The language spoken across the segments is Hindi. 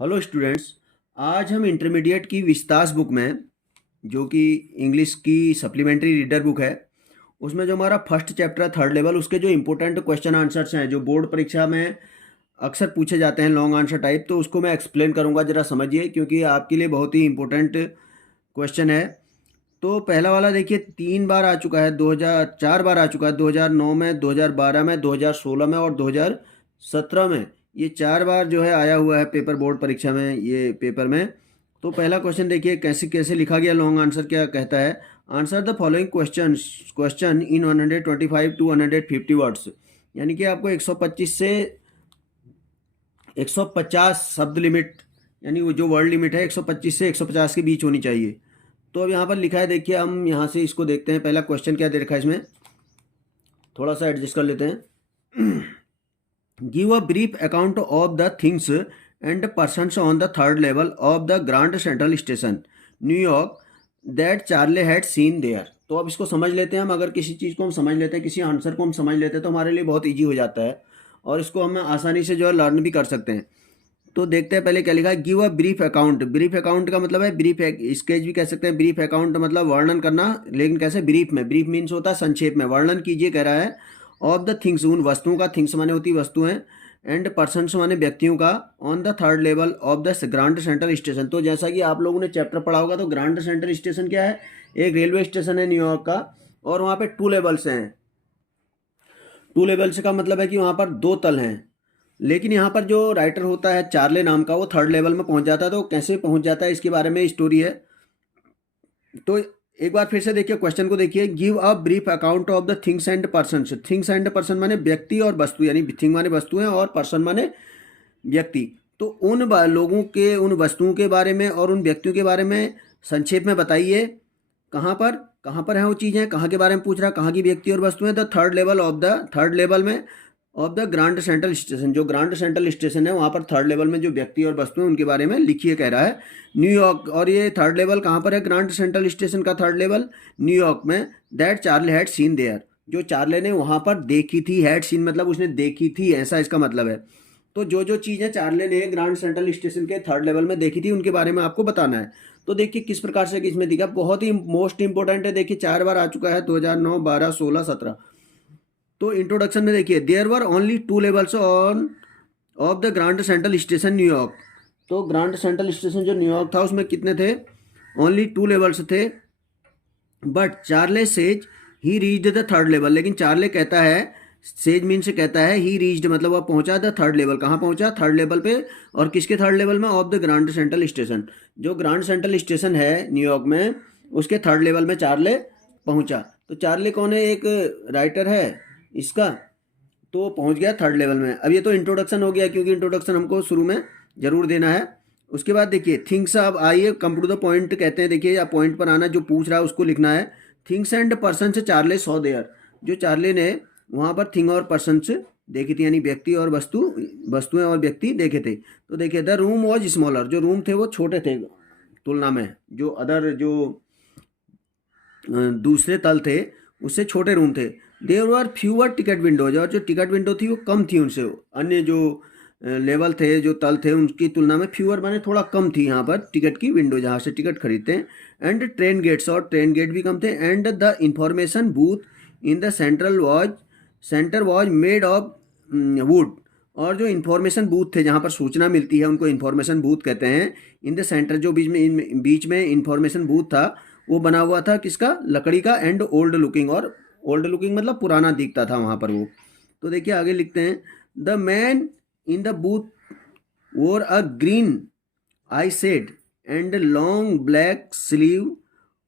Hello students. आज हम इंटरमीडिएट की विस्तास बुक में, जो कि इंग्लिश की सप्लीमेंट्री रीडर बुक है, उसमें जो हमारा फर्स्ट चैप्टर है थर्ड लेवल, उसके जो इंपॉर्टेंट क्वेश्चन आंसर्स हैं जो बोर्ड परीक्षा में अक्सर पूछे जाते हैं लॉन्ग आंसर टाइप, तो उसको मैं एक्सप्लेन करूंगा। ज़रा समझिए क्योंकि आपके लिए बहुत ही इंपॉर्टेंट क्वेश्चन है। तो पहला वाला देखिए, 3 बार आ चुका है, 4 बार आ चुका है, 2009 में, 2012 में, 2016 में और 2017 में। ये 4 बार जो है आया हुआ है पेपर बोर्ड परीक्षा में, ये पेपर में। तो पहला क्वेश्चन देखिए कैसे कैसे लिखा गया, लॉन्ग आंसर क्या कहता है। Answer the following question in 125 to 150 words. यानी कि आपको 125 से 150 शब्द लिमिट, यानी वो जो वर्ड लिमिट है 125 से 150 के बीच होनी चाहिए। तो अब यहाँ पर लिखा है, देखिए हम यहाँ से इसको देखते हैं। पहला क्वेश्चन क्या दे रखा है इसमें, थोड़ा सा एडजस्ट कर लेते हैं। Give a brief account of the things and persons on the third level of the Grand Central Station New York that Charley had seen there. तो अब इसको समझ लेते हैं हम। अगर किसी चीज़ को हम समझ लेते हैं, किसी आंसर को हम समझ लेते हैं, तो हमारे लिए बहुत ईजी हो जाता है और इसको हम आसानी से जो है लर्न भी कर सकते हैं। तो देखते हैं पहले क्या लिखा है। Give a brief account. Brief account का मतलब है ब्रीफ, स्केच भी कह सकते हैं। ब्रीफ अकाउंट मतलब वर्णन करना, लेकिन कैसे, ब्रीफ में। ब्रीफ मीन्स होता है संक्षेप में। वर्णन कीजिए कह रहा है। ऑफ द थिंग्स, उन वस्तुओं का। थिंग्स माने होती वस्तुएं, एंड पर्सन्स माने व्यक्तियों का। On the third level of the Grand Central station. तो जैसा कि आप लोगों ने चैप्टर पढ़ा होगा, तो ग्रांड सेंट्रल स्टेशन क्या है, एक रेलवे स्टेशन है न्यूयॉर्क का, और वहाँ पे 2 लेवल्स हैं। 2 लेवल्स का मतलब है कि वहाँ पर 2 तल हैं। लेकिन यहाँ पर जो राइटर होता है चार्ले नाम का, वो थर्ड लेवल में पहुँच जाता है। तो कैसे पहुँच जाता है इसके बारे में स्टोरी है। तो एक बार फिर से देखिए क्वेश्चन को देखिए। Give a brief account of the things and persons. Things and person माने व्यक्ति और वस्तु, यानी थिंग माने वस्तुएं और पर्सन माने व्यक्ति। तो उन लोगों के, उन वस्तुओं के बारे में और उन व्यक्तियों के बारे में संक्षेप में बताइए। कहाँ पर है वो चीज़ें, कहाँ के बारे में पूछ रहा है, कहाँ की व्यक्ति और वस्तुएं। The third level of the, third level में of the Grand Central Station. जो ग्रांड सेंट्रल स्टेशन है वहाँ पर थर्ड लेवल में जो व्यक्ति और वस्तुएं उनके बारे में लिखिए कह रहा है। न्यूयॉर्क, और ये थर्ड लेवल कहाँ पर है, ग्रांड सेंट्रल स्टेशन का थर्ड लेवल न्यूयॉर्क में। That Charley had seen there. जो चार्ले ने वहाँ पर देखी थी, हैड सीन मतलब उसने देखी थी, ऐसा इसका मतलब है। तो जो जो चीज़ें चार्ले ने ग्रांड सेंट्रल स्टेशन के थर्ड लेवल में देखी थी, उनके बारे में आपको बताना है। तो देखिए किस प्रकार से इसमें दिखा, बहुत ही मोस्ट इंपॉर्टेंट है। देखिए 4 बार आ चुका है, 2009, 12, 16, 17। तो इंट्रोडक्शन में देखिए, there were only 2 levels on of the Grand Central Station New York. तो ग्रांड सेंट्रल स्टेशन जो न्यूयॉर्क था उसमें कितने थे, ओनली 2 लेवल्स थे। But Charley says he reached the third level. लेकिन चार्ले कहता है, सेज मीन से कहता है, ही रीच्ड मतलब वह पहुंचा द थर्ड लेवल। कहाँ पहुंचा, थर्ड लेवल पे। और किसके थर्ड लेवल में, of the Grand Central Station. जो ग्रांड सेंट्रल स्टेशन है न्यूयॉर्क में, उसके थर्ड लेवल में चार्ले पहुंचा। तो चार्ले कौन है, एक राइटर है इसका। तो पहुंच गया थर्ड लेवल में। अब ये तो इंट्रोडक्शन हो गया, क्योंकि इंट्रोडक्शन हमको शुरू में जरूर देना है। उसके बाद देखिए थिंग्स, अब आइए कम टू द पॉइंट कहते हैं। देखिए आप पॉइंट पर आना, जो पूछ रहा है उसको लिखना है। थिंग्स एंड पर्सन से चार्ले सॉ देयर। जो चार्ले ने वहाँ पर थिंग और पर्सन से देखी थी, यानी व्यक्ति और वस्तुएं और व्यक्ति देखे थे। तो देखिए द रूम वॉज स्मॉलर। जो रूम थे वो छोटे थे तुलना में, जो अदर, जो दूसरे तल थे उससे छोटे रूम थे। There were fewer ticket windows. और जो टिकट विंडो थी वो कम थी उनसे, अन्य जो लेवल थे, जो तल थे, उनकी तुलना में फ्यूअर माने थोड़ा कम थी यहाँ पर टिकट की विंडो, जहाँ से टिकट खरीदते हैं। एंड ट्रेन गेट्स, और ट्रेन गेट भी कम थे। And the information booth in the centre was made of would. और जो इन्फॉर्मेशन बूथ थे, जहाँ पर सूचना मिलती है, उनको इन्फॉर्मेशन बूथ कहते हैं। इन द सेंटर, जो बीच में इन्फॉर्मेशन बूथ था, वो बना हुआ था किसका, लकड़ी का। एंड ओल्ड लुकिंग, और ओल्ड लुकिंग मतलब पुराना दिखता था वहाँ पर वो। तो देखिए आगे लिखते हैं, the man in the booth wore a green eye shade and long black sleeve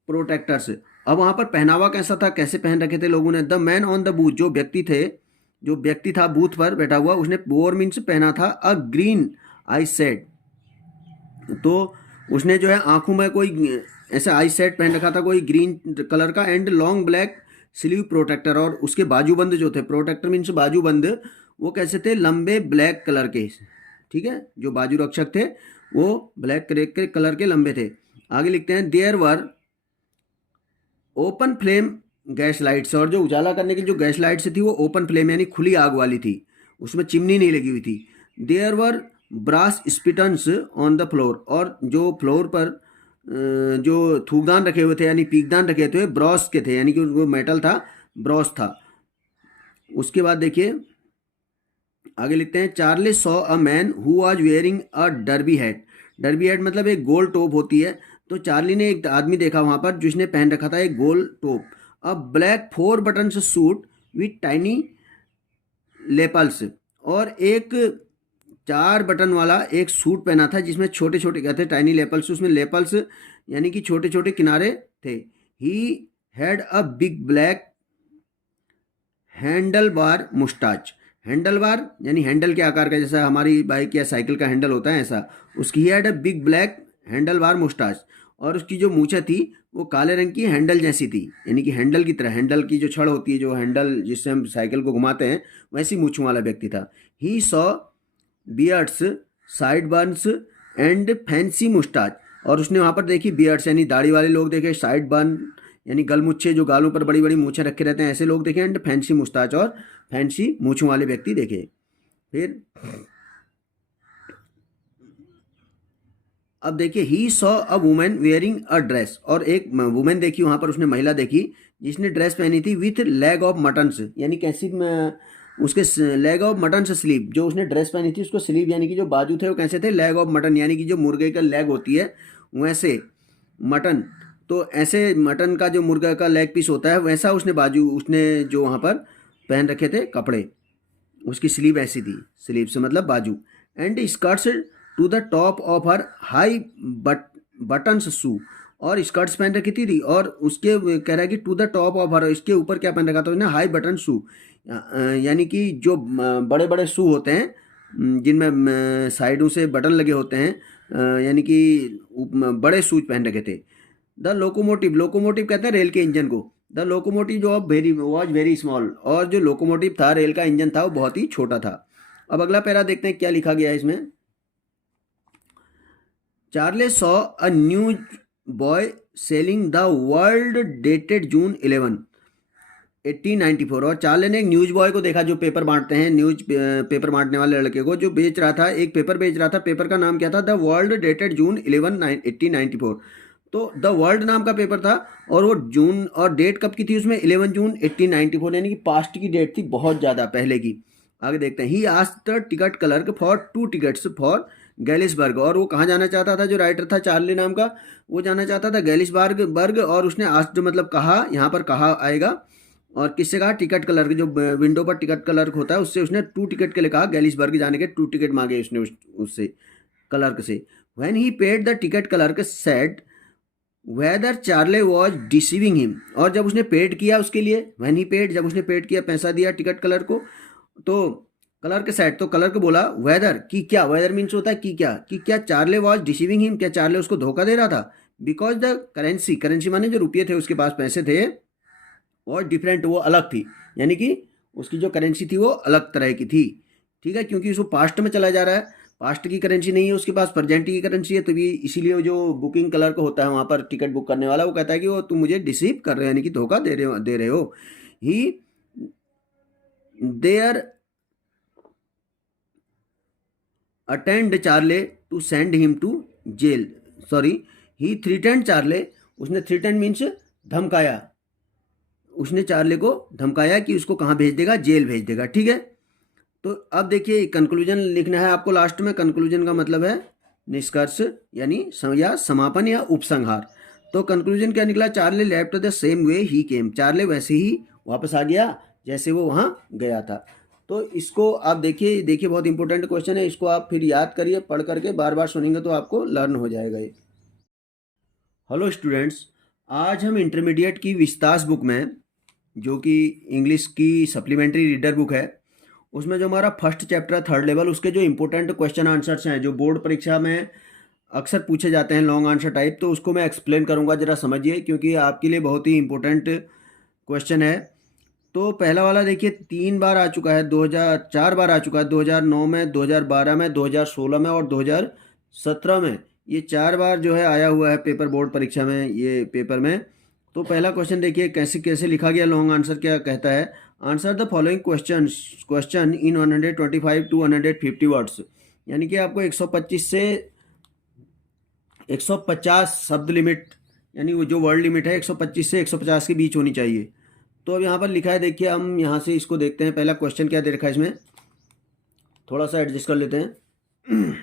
protectors. अब वहाँ पर पहनावा कैसा था, कैसे पहन रखे थे लोगों ने। The man on the booth, जो व्यक्ति थे, जो व्यक्ति था बूथ पर बैठा हुआ, उसने वोर मीन्स पहना था अ ग्रीन आई सेड। तो उसने जो है आंखों में कोई ऐसा आई सेट पहन रखा था, कोई ग्रीन कलर का। And long black sleeve protector, और उसके बाजूबंद जो थे, प्रोटेक्टर मीन्स बाजूबंद, वो कैसे थे, लंबे ब्लैक कलर के। ठीक है, जो बाजू रक्षक थे वो ब्लैक कलर के लंबे थे। आगे लिखते हैं, there were open flame gas lights. और जो उजाला करने की जो गैस लाइट्स थी वो ओपन फ्लेम यानी खुली आग वाली थी, उसमें चिमनी नहीं लगी हुई थी। There were brass spittoons on the floor, और जो फ्लोर पर जो थूकदान रखे हुए थे यानी पीकदान रखे थे ब्रॉस के थे, यानी कि वो मेटल था, ब्रॉस था। उसके बाद देखिए आगे लिखते हैं, Charlie saw a man who was wearing a derby hat. Derby hat मतलब एक गोल टोप होती है। तो चार्ली ने एक आदमी देखा वहां पर जिसने पहन रखा था एक गोल टोप। A black 4 buttons suit with tiny lapels, और एक 4 बटन वाला एक सूट पहना था जिसमें छोटे छोटे कहते हैं टाइनी लेपल्स, उसमें लेपल्स यानी कि छोटे छोटे किनारे थे। He had a big black handle bar mustache. Handle bar यानी हैंडल के आकार का, जैसा हमारी बाइक या साइकिल का हैंडल होता है ऐसा। उसकी had a big black handle bar mustache, और उसकी जो मूछें थी वो काले रंग की हैंडल जैसी थी, यानी कि हैंडल की तरह, हैंडल की जो छड़ होती है, जो हैंडल जिससे हम साइकिल को घुमाते हैं, वैसी मूछों वाला व्यक्ति था। He saw beards, side burns and fancy mustache, और उसने वहाँ पर देखी बियर्ड्स यानी दाढ़ी वाले लोग देखे, साइड बर्न यानी गलमुच्छे जो गालों पर बड़ी बड़ी मूछें रखे रहते हैं ऐसे लोग देखे, एंड फैंसी मुस्ताच और फैंसी मूछों वाले व्यक्ति देखे। फिर अब देखिए, he saw a women wearing a dress, और एक वुमेन देखी वहाँ पर उसने महिला देखी जिसने ड्रेस पहनी थी विथ लेग ऑफ मटन्स, यानी कैसी उसके लेग ऑफ मटन से स्लीव, जो उसने ड्रेस पहनी थी उसको स्लीव यानी कि जो बाजू थे वो कैसे थे, लेग ऑफ मटन, यानी कि जो मुर्गे का लेग होती है वैसे मटन, तो ऐसे मटन का जो मुर्गा का लेग पीस होता है वैसा उसने बाजू, उसने जो वहाँ पर पहन रखे थे कपड़े, उसकी स्लीव ऐसी थी, स्लीव से मतलब बाजू। And skirts to the top of her high buttons shoe, और स्कर्ट्स पहन रखी थी और उसके कह रहा है कि to the top of her, इसके ऊपर क्या पहन रखा था उसने, हाई बटन शू, यानी कि जो बड़े बड़े शू होते हैं जिनमें साइडों से बटन लगे होते हैं, यानी कि बड़े शूज पहन रखे थे। द लोकोमोटिव, लोकोमोटिव कहते हैं रेल के इंजन को। द लोकोमोटिव जो वॉज वेरी स्मॉल, और जो लोकोमोटिव था रेल का इंजन था वो बहुत ही छोटा था। अब अगला पैरा देखते हैं क्या लिखा गया है इसमें। Charley saw a news boy selling the world dated June 11 1894, और चार्ले ने एक न्यूज बॉय को देखा जो पेपर बांटते हैं, न्यूज पेपर बांटने वाले लड़के को, जो बेच रहा था, एक पेपर बेच रहा था। पेपर का नाम क्या था, द वर्ल्ड डेटेड जून 11 1894। तो द वर्ल्ड नाम का पेपर था, और वो जून, और डेट कब की थी उसमें, 11 जून 1894, यानी कि पास्ट की डेट थी, बहुत ज़्यादा पहले की। आगे देखते हैं, he asked the ticket clerk for 2 tickets for Galesburg, और वो कहाँ जाना चाहता था, जो राइटर था चार्ली नाम का, वो जाना चाहता था गैलिसबर्ग, और उसने आस्क्ड मतलब कहा, यहाँ पर कहा आएगा, और किससे कहा, टिकट क्लर्क, जो विंडो पर टिकट क्लर्क होता है उससे उसने 2 टिकट के लिए कहा, गैलिसबर्ग जाने के 2 टिकट मांगे उसने उससे क्लर्क से। When he paid the ticket clerk said whether Charley was deceiving him, और जब उसने पेड किया उसके लिए, व्हेन ही पेड, जब उसने पेड किया, पैसा दिया टिकट क्लर्क को, तो क्लर्क सेड, तो क्लर्क बोला वेदर की क्या, वेदर मीन्स होता है कि क्या चार्ले वॉज डिसीविंग हिम, क्या चार्ले उसको धोखा दे रहा था, बिकॉज द करेंसी, करेंसी माने जो रुपये थे उसके पास पैसे थे, और डिफरेंट, वो अलग थी, यानी कि उसकी जो करेंसी थी वो अलग तरह की थी। ठीक है, क्योंकि उसको पास्ट में चला जा रहा है, पास्ट की करेंसी नहीं है उसके पास, प्रेजेंट की करेंसी है, तो भी इसीलिए जो बुकिंग क्लर्क होता है वहाँ पर टिकट बुक करने वाला, वो कहता है कि वो तुम मुझे डिसीव कर रहे हो, यानी कि धोखा दे रहे हो। He there attend Charley to send him to jail, sorry, he threatened Charley, उसने थ्रीटेंड मीन्स धमकाया, उसने चार्ले को धमकाया कि उसको कहाँ भेज देगा, जेल भेज देगा। ठीक है, तो अब देखिए कंक्लूजन लिखना है आपको लास्ट में। कंक्लूजन का मतलब है निष्कर्ष, यानी या समापन या उपसंहार। तो कंक्लूजन क्या निकला, Charlie left the same way he came, Charlie वैसे ही वापस आ गया जैसे वो वहाँ गया था। तो इसको आप देखिए बहुत इंपॉर्टेंट क्वेश्चन है, इसको आप फिर याद करिए, पढ़ करके बार बार सुनेंगे तो आपको लर्न हो जाएगा ये। हेलो स्टूडेंट्स, आज हम इंटरमीडिएट की विस्तास बुक में, जो कि इंग्लिश की सप्लीमेंट्री रीडर बुक है, उसमें जो हमारा फर्स्ट चैप्टर है 3rd लेवल, उसके जो इंपॉर्टेंट क्वेश्चन आंसर्स हैं जो बोर्ड परीक्षा में अक्सर पूछे जाते हैं लॉन्ग आंसर टाइप, तो उसको मैं एक्सप्लेन करूंगा, ज़रा समझिए, क्योंकि आपके लिए बहुत ही इंपॉर्टेंट क्वेश्चन है। तो पहला वाला देखिए 3 बार आ चुका है, 4 बार आ चुका है, 2009 में, 2012 में, 2016 में और 2017 में, ये 4 बार जो है आया हुआ है पेपर बोर्ड परीक्षा में, ये पेपर में। तो पहला क्वेश्चन देखिए कैसे कैसे लिखा गया, लॉन्ग आंसर क्या कहता है, answer the following question in 125 to 150 words, यानी कि आपको 125 से 150 शब्द लिमिट, यानी वो जो वर्ड लिमिट है 125 से 150 के बीच होनी चाहिए। तो अब यहाँ पर लिखा है, देखिए हम यहाँ से इसको देखते हैं। पहला क्वेश्चन क्या दे रखा है इसमें, थोड़ा सा एडजस्ट कर लेते हैं।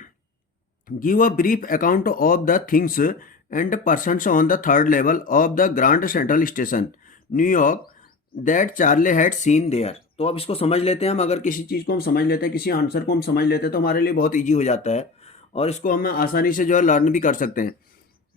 Give a brief account of the things and persons on the third level of the Grand Central Station New York that Charley had seen there. तो अब इसको समझ लेते हैं हम। अगर किसी चीज़ को हम समझ लेते हैं, किसी आंसर को हम समझ लेते हैं, तो हमारे लिए बहुत ईजी हो जाता है और इसको हम आसानी से जो है लर्न भी कर सकते हैं।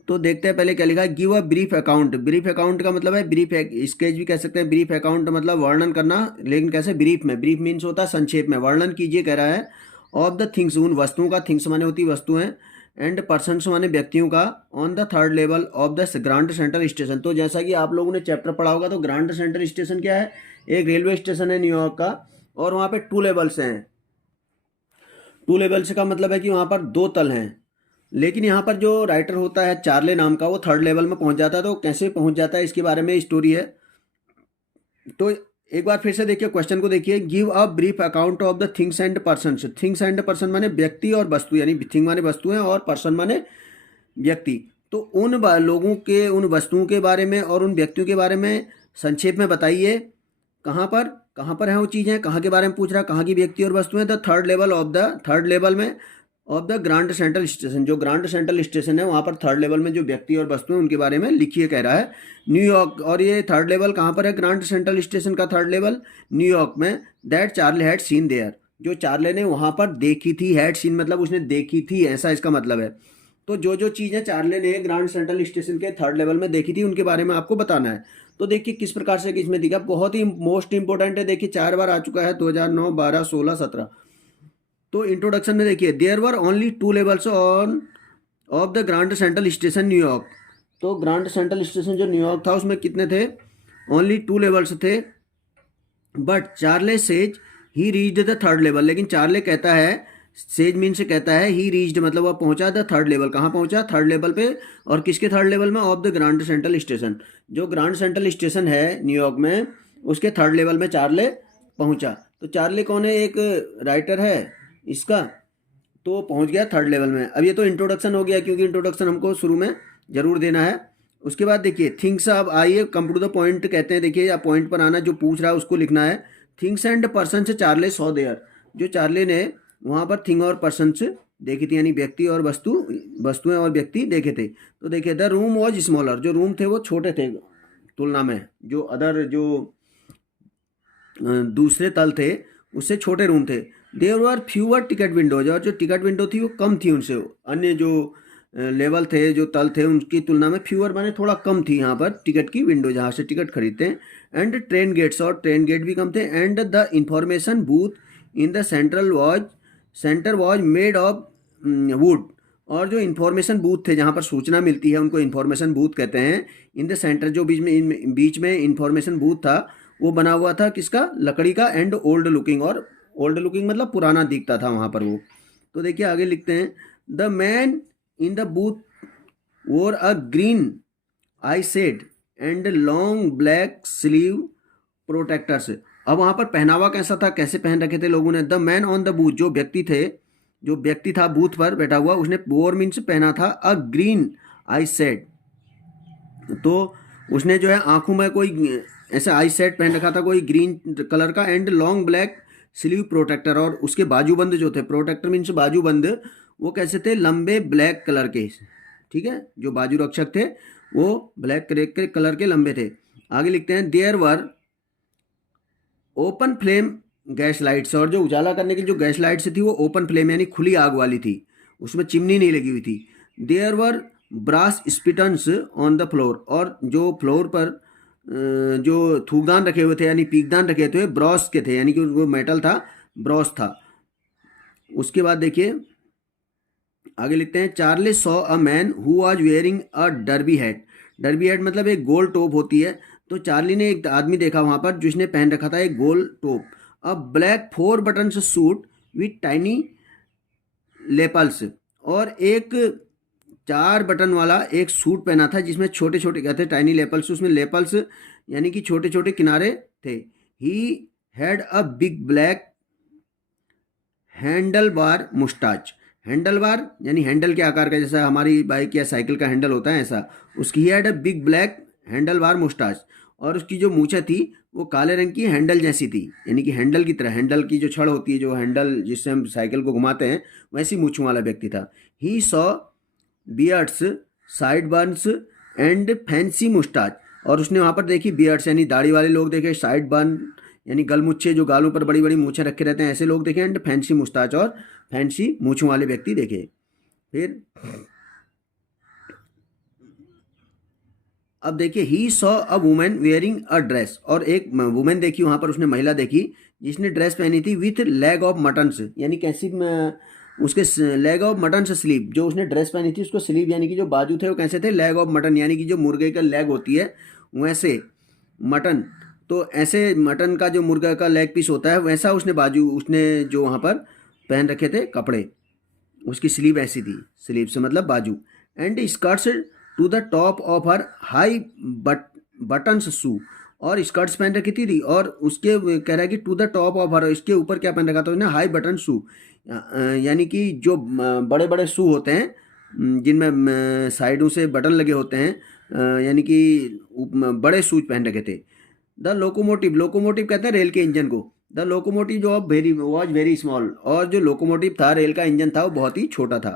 तो देखते हैं पहले क्या लिखा है। Give a brief account. Brief account का मतलब है ब्रीफ, स्केच भी कह सकते हैं। ब्रीफ अकाउंट मतलब वर्णन करना, लेकिन कैसे, ब्रीफ में। ब्रीफ मीन्स होता है संक्षेप में, वर्णन कीजिए कह रहा है। ऑफ द थिंग्स, उन वस्तुओं का। थिंग्स माने होती वस्तुएं, एंड पर्सन्स माने व्यक्तियों का। On the third level of the Grand Central station. तो जैसा कि आप लोगों ने चैप्टर पढ़ा होगा, तो ग्रांड सेंट्रल स्टेशन क्या है, एक रेलवे स्टेशन है न्यूयॉर्क का, और वहाँ पे 2 लेवल्स हैं। 2 लेवल्स का मतलब है कि वहाँ पर 2 तल हैं। लेकिन यहाँ पर जो राइटर होता है चार्ले नाम का, वो थर्ड लेवल में पहुँच जाता है। तो कैसे पहुँच जाता है इसके बारे में स्टोरी है। तो एक बार फिर से देखिए क्वेश्चन को, देखिए। Give a brief account of the things and persons. Things and person माने व्यक्ति और वस्तु, यानी थिंग माने वस्तुएं और पर्सन माने व्यक्ति। तो उन लोगों के, उन वस्तुओं के बारे में और उन व्यक्तियों के बारे में संक्षेप में बताइए। कहाँ पर है वो चीज़ें, कहाँ के बारे में पूछ रहा है, कहाँ की व्यक्ति और वस्तुएं। The third level of the, third level में of the Grand Central Station. जो ग्रांड सेंट्रल स्टेशन है वहाँ पर थर्ड लेवल में जो व्यक्ति और वस्तुएं उनके बारे में लिखिए कह रहा है। न्यूयॉर्क, और ये थर्ड लेवल कहाँ पर है, ग्रांड सेंट्रल स्टेशन का थर्ड लेवल न्यूयॉर्क में। That Charley had seen there. जो चार्ले ने वहाँ पर देखी थी। हैड सीन मतलब उसने देखी थी, ऐसा इसका मतलब है। तो जो चीज़ें चार्ले ने ग्रांड सेंट्रल स्टेशन के थर्ड लेवल में देखी थी, उनके बारे में आपको बताना है। तो देखिए किस प्रकार से इसमें दिखा, बहुत ही मोस्ट इंपॉर्टेंट है। देखिए 4 बार आ चुका है, 2009, 12, 16, 17। तो इंट्रोडक्शन में देखिए, there were only 2 levels on of the Grand Central Station New York. तो ग्रांड सेंट्रल स्टेशन जो न्यूयॉर्क था उसमें कितने थे, ओनली 2 लेवल्स थे। But Charley says he reached the third level. लेकिन चार्ले कहता है, सेज मीन से कहता है, ही रीच्ड मतलब वह पहुंचा द थर्ड लेवल। कहाँ पहुंचा, थर्ड लेवल पे। और किसके थर्ड लेवल में, of the Grand Central Station. जो ग्रांड सेंट्रल स्टेशन है न्यूयॉर्क में, उसके थर्ड लेवल में चार्ले पहुंचा। तो चार्ले कौन है, एक राइटर है इसका। तो पहुंच गया थर्ड लेवल में। अब ये तो इंट्रोडक्शन हो गया, क्योंकि इंट्रोडक्शन हमको शुरू में जरूर देना है। उसके बाद देखिए थिंग्स, अब आइए कम टू द पॉइंट कहते हैं। देखिए आप पॉइंट पर आना, जो पूछ रहा है उसको लिखना है। थिंग्स एंड पर्सन से चार्ले सॉ देयर। जो चार्ले ने वहाँ पर थिंग और पर्सन देखी थी, यानी व्यक्ति और वस्तुएं और व्यक्ति देखे थे। तो देखिए द रूम वॉज स्मॉलर। जो रूम थे वो छोटे थे तुलना में, जो अदर, जो दूसरे तल थे उससे छोटे रूम थे। There were fewer ticket windows. और जो टिकट विंडो थी वो कम थी उनसे, अन्य जो लेवल थे, जो तल थे, उनकी तुलना में फ्यूअर माने थोड़ा कम थी यहाँ पर टिकट की विंडो, जहाँ से टिकट खरीदते हैं। एंड ट्रेन गेट्स, और ट्रेन गेट भी कम थे। And the information booth in the centre was made of would. और जो इन्फॉर्मेशन बूथ थे, जहाँ पर सूचना मिलती है, उनको इन्फॉर्मेशन बूथ कहते हैं। इन द सेंटर, जो बीच में इन्फॉर्मेशन बूथ था, वो बना हुआ था किसका, लकड़ी का। एंड ओल्ड लुकिंग, और ओल्ड लुकिंग मतलब पुराना दिखता था वहाँ पर वो। तो देखिए आगे लिखते हैं, the man in the booth wore a green eye shade and long black sleeve protectors. अब वहाँ पर पहनावा कैसा था, कैसे पहन रखे थे लोगों ने। The man on the booth, जो व्यक्ति था बूथ पर बैठा हुआ, उसने वोर मीन्स पहना था अ ग्रीन आई शेड। तो उसने जो है आंखों में कोई ऐसा आई सेट पहन रखा था, कोई ग्रीन कलर का। And long black sleeve protector, और उसके बाजूबंद जो थे, प्रोटेक्टर मीन्स बाजूबंद, वो कैसे थे, लंबे ब्लैक कलर के। ठीक है, जो बाजू रक्षक थे वो ब्लैक कलर के लंबे थे। आगे लिखते हैं, there were open flame gas lights. और जो उजाला करने की जो गैस लाइट्स थी वो ओपन फ्लेम यानी खुली आग वाली थी, उसमें चिमनी नहीं लगी हुई थी। There were brass spittoons on the floor. और जो फ्लोर पर जो थूकदान रखे हुए थे, यानी पीकदान रखे थे, ब्रॉस के थे, यानी कि वो मेटल था, ब्रॉस था। उसके बाद देखिए आगे लिखते हैं, Charlie saw a man who was wearing a derby hat. Derby hat मतलब एक गोल टोप होती है। तो चार्ली ने एक आदमी देखा वहां पर जिसने पहन रखा था एक गोल टोप। A black 4 button suit with tiny lapels. और एक 4 बटन वाला एक सूट पहना था जिसमें छोटे छोटे कहते हैं टाइनी लेपल्स, उसमें लेपल्स यानी कि छोटे छोटे किनारे थे। He had a big black handle bar mustache. Handle bar यानी हैंडल के आकार का, जैसा हमारी बाइक या साइकिल का हैंडल होता है ऐसा, उसकी he had a big black handle bar mustache, और उसकी जो मूछें थी वो काले रंग की हैंडल जैसी थी, यानी कि हैंडल की तरह, हैंडल की जो छड़ होती है, जो हैंडल जिससे हम साइकिल को घुमाते हैं, वैसी मूछों वाला व्यक्ति था। He saw beards, side burns and fancy mustache, और उसने वहाँ पर देखी बियर्ड्स यानी दाढ़ी वाले लोग देखे, साइड बर्न यानी गलमुच्छे जो गालों पर बड़ी बड़ी मूछें रखे रहते हैं ऐसे लोग देखे, एंड फैंसी मुस्टाच और फैंसी मूछों वाले व्यक्ति देखे। फिर अब देखिए, he saw a women wearing a dress, और एक वुमेन देखी वहाँ पर, उसने महिला देखी जिसने ड्रेस पहनी थी विथ लेग ऑफ मटन्स, यानी कैसी उसके लेग ऑफ मटन से स्लीव, जो उसने ड्रेस पहनी थी उसको स्लीव यानी कि जो बाजू थे वो कैसे थे, लेग ऑफ मटन, यानी कि जो मुर्गे का लेग होती है वैसे मटन, तो ऐसे मटन का जो मुर्गा का लेग पीस होता है वैसा उसने बाजू, उसने जो वहाँ पर पहन रखे थे कपड़े, उसकी स्लीव ऐसी थी, स्लीव से मतलब बाजू, and skirts to the top of her high buttons shoe, और स्कर्ट्स पहन रखी थी और उसके कह रहा है कि to the top of her, इसके ऊपर क्या पहन रखा था उसने, हाई बटन शू, यानी कि जो बड़े बड़े शू होते हैं जिनमें साइडों से बटन लगे होते हैं, यानी कि बड़े शूज पहन रखे थे। द लोकोमोटिव, लोकोमोटिव कहते हैं रेल के इंजन को, द लोकोमोटिव जो वॉज वेरी स्मॉल, और जो लोकोमोटिव था रेल का इंजन था वो बहुत ही छोटा था।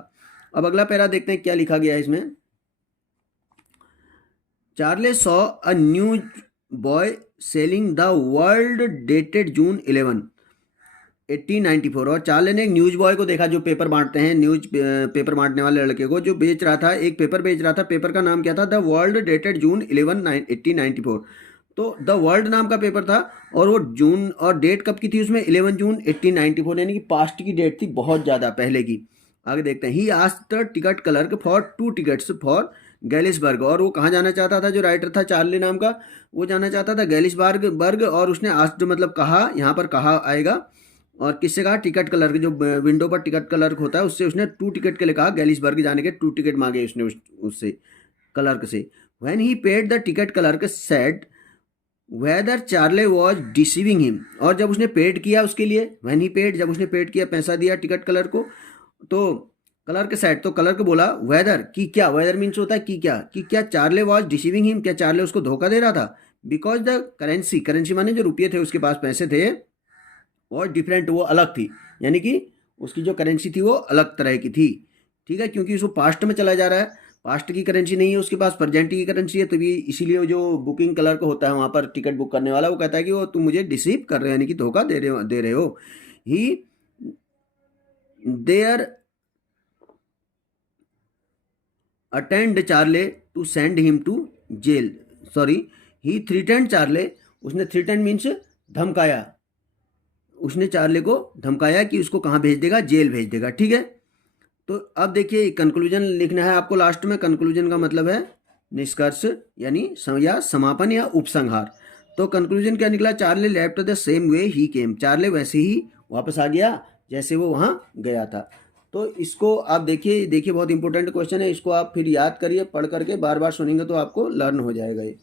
अब अगला पैरा देखते हैं क्या लिखा गया है इसमें। Charley saw a news boy selling the world dated June 11 1894, और चार्ले ने एक न्यूज बॉय को देखा जो पेपर बांटते हैं, न्यूज पेपर बांटने वाले लड़के को, जो बेच रहा था, एक पेपर बेच रहा था, पेपर का नाम क्या था, द वर्ल्ड डेटेड जून 11 1894, तो द वर्ल्ड नाम का पेपर था, और वो जून, और डेट कब की थी उसमें, 11 जून 1894, यानी कि पास्ट की डेट थी, बहुत ज़्यादा पहले की। आगे देखते हैं, he asked the ticket clerk for 2 tickets for Galesburg, और वो कहाँ जाना चाहता था, जो राइटर था चार्ली नाम का, वो जाना चाहता था गैलिसबर्ग, और उसने आस्क्ड मतलब कहा, यहाँ पर कहा आएगा, और किससे कहा, टिकट क्लर्क, जो विंडो पर टिकट क्लर्क होता है उससे उसने 2 टिकट के लिए कहा, गैलिसबर्ग जाने के 2 टिकट मांगे उसने उससे क्लर्क से। When he paid the ticket clerk said whether Charley was deceiving him, और जब उसने पेड किया उसके लिए, व्हेन ही पेड, जब उसने पेड किया, पैसा दिया टिकट क्लर्क को, तो क्लर्क सेड, तो क्लर्क बोला वेदर की क्या, वेदर मीन्स होता है कि क्या चार्ले वॉज डिसीविंग हिम, क्या चार्ले उसको धोखा दे रहा था, बिकॉज द करेंसी, करेंसी माने जो रुपये थे उसके पास पैसे थे, और डिफरेंट, वो अलग थी, यानी कि उसकी जो करेंसी थी वो अलग तरह की थी, ठीक है, क्योंकि उसको पास्ट में चला जा रहा है, पास्ट की करेंसी नहीं है उसके पास, प्रेजेंट की करेंसी है, तभी इसीलिए जो बुकिंग क्लर्क होता है वहाँ पर टिकट बुक करने वाला, वो कहता है कि वो तुम मुझे डिसीव कर रहे हो, यानी कि धोखा दे रहे हो। He there attend Charley to send him to jail, sorry, he threatened Charley, उसने थ्रीटेंड मीन्स धमकाया, उसने चार्ले को धमकाया कि उसको कहाँ भेज देगा, जेल भेज देगा, ठीक है। तो अब देखिए कंक्लूजन लिखना है आपको लास्ट में, कंक्लूजन का मतलब है निष्कर्ष, यानी या समापन या उपसंहार। तो कंक्लूजन क्या निकला, Charlie left the same way he came, Charlie वैसे ही वापस आ गया जैसे वो वहाँ गया था। तो इसको आप देखिए बहुत इंपॉर्टेंट क्वेश्चन है, इसको आप फिर याद करिए, पढ़ करके बार बार सुनेंगे तो आपको लर्न हो जाएगा ये।